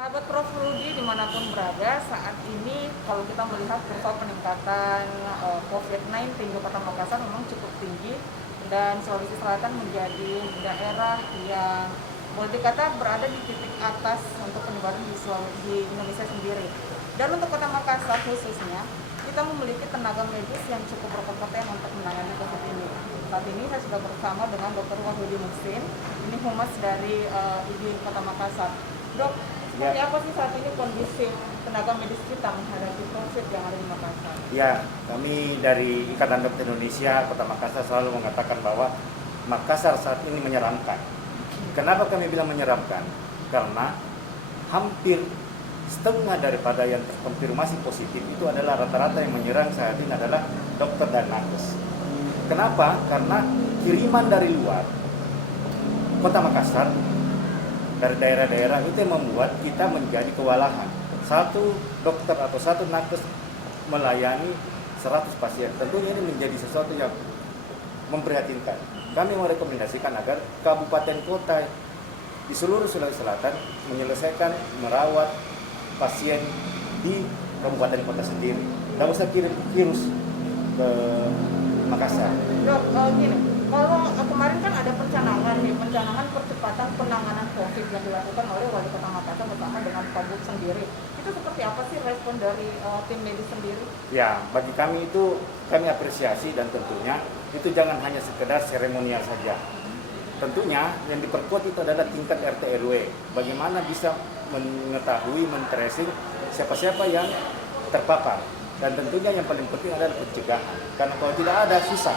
Sahabat Prof. Rudi dimanapun berada, saat ini kalau kita melihat kurva peningkatan COVID-19 di Kota Makassar memang cukup tinggi dan Sulawesi Selatan menjadi daerah yang boleh dikata berada di titik atas untuk penyebaran di Indonesia sendiri. Dan untuk Kota Makassar khususnya, kita memiliki tenaga medis yang cukup berkompeten untuk menangani COVID ini. Saat ini saya sudah bersama dengan Dr. Wahyudi Muhsin, ini humas dari ID Kota Makassar. Dok, seperti apa sih saat ini kondisi tenaga medis kita menghadapi COVID yang ada di Makassar? Ya, kami dari Ikatan Dokter Indonesia Kota Makassar selalu mengatakan bahwa Makassar saat ini menyeramkan. Kenapa kami bilang menyeramkan? Karena hampir setengah daripada yang terkonfirmasi positif itu adalah rata-rata yang menyerang saat ini adalah dokter dan nakes. Kenapa? Karena kiriman dari luar Kota Makassar, dari daerah-daerah itu yang membuat kita menjadi kewalahan. Satu dokter atau satu nakes melayani 100 pasien. Tentunya ini menjadi sesuatu yang memprihatinkan. Kami merekomendasikan agar kabupaten kota di seluruh Sulawesi Selatan menyelesaikan merawat pasien di kabupaten kota sendiri. Tidak usah kirim virus ke Makassar. Dok, gini, kalau kemarin kan ada pencanangan percepatan penanganan COVID yang dilakukan oleh Wali Kota Makassar bersama dengan Pak Bub sendiri. Itu seperti apa sih respon dari tim medis sendiri? Ya, bagi kami itu kami apresiasi dan tentunya itu jangan hanya sekedar seremonial saja. Tentunya yang diperkuat itu adalah tingkat RT RW. Bagaimana bisa mengetahui, men-tracing siapa-siapa yang terpapar. Dan tentunya yang paling penting adalah pencegahan. Karena kalau tidak ada, susah.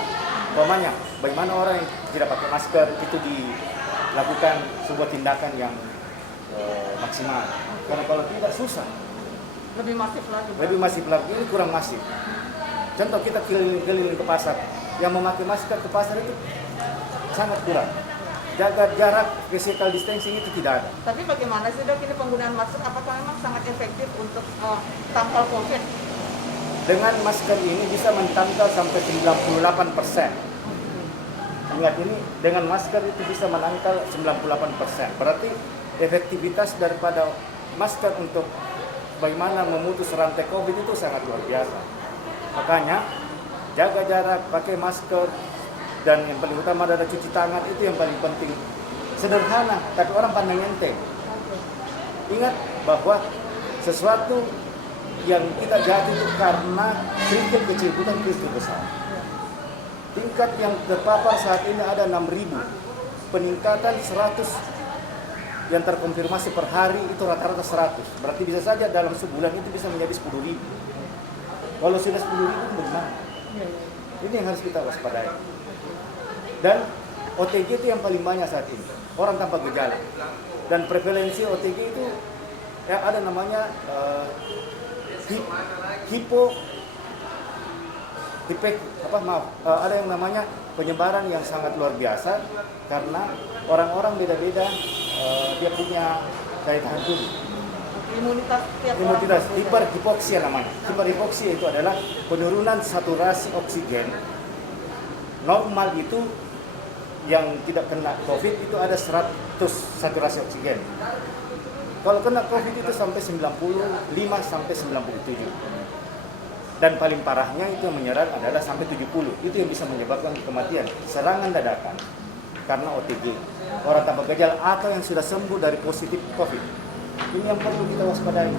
Umpamanya, bagaimana orang yang tidak pakai masker itu dilakukan sebuah tindakan yang maksimal. Karena kalau tidak, susah. Lebih masif lagi. Lebih masif lagi, ini kurang masif. Contoh kita keliling ke pasar, yang memakai masker ke pasar itu sangat kurang. Jaga jarak, physical distancing itu tidak ada. Tapi bagaimana sih dok ini penggunaan masker? Apakah memang sangat efektif untuk tangkal COVID? Dengan masker ini bisa mentangkal sampai 98%. Ingat ini, dengan masker itu bisa menangkal 98%. Berarti efektivitas daripada masker untuk bagaimana memutus rantai COVID itu sangat luar biasa. Makanya jaga jarak, pakai masker, dan yang paling utama adalah cuci tangan, itu yang paling penting. Sederhana, tapi orang pandang enteng. Ingat bahwa sesuatu yang kita jatuh itu karena kristal kecil, bukan kristal besar. Tingkat yang terpapar saat ini ada 6.000. Peningkatan 100 yang terkonfirmasi per hari itu rata-rata 100. Berarti bisa saja dalam sebulan itu bisa menjadi 10.000. Kalau sudah 10.000 bagaimana? Ini yang harus kita waspadai. Dan OTG itu yang paling banyak saat ini, orang tanpa gejala. Dan prevalensi OTG itu yang ada namanya ada yang namanya penyebaran yang sangat luar biasa karena orang-orang beda-beda dia punya daya tahan tubuh. Imunitas hiperhipoksia namanya. Hiperhipoksia itu adalah penurunan saturasi oksigen. Normal itu yang tidak kena COVID itu ada 100 saturasi oksigen. Kalau kena COVID itu sampai 95 sampai 97. Dan paling parahnya itu yang menyerang adalah sampai 70. Itu yang bisa menyebabkan kematian, serangan dadakan karena OTG, orang tanpa gejala atau yang sudah sembuh dari positif COVID. Ini yang perlu kita waspadai.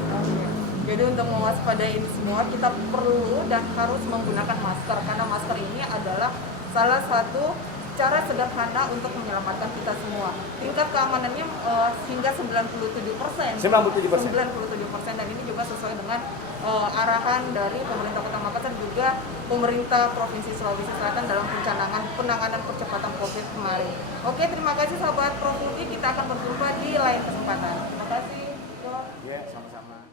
Jadi untuk mewaspadai ini semua kita perlu dan harus menggunakan masker karena masker ini adalah salah satu cara sederhana untuk menyelamatkan kita semua. Tingkat keamanannya hingga 97%. 97%, dan ini juga sesuai dengan arahan dari pemerintah Kota Makassar juga pemerintah Provinsi Sulawesi Selatan dalam penanganan percepatan COVID kemarin. Oke, terima kasih sahabat Prof. Rudi. Kita akan berjumpa di lain kesempatan. Terima kasih. Ya, sama-sama.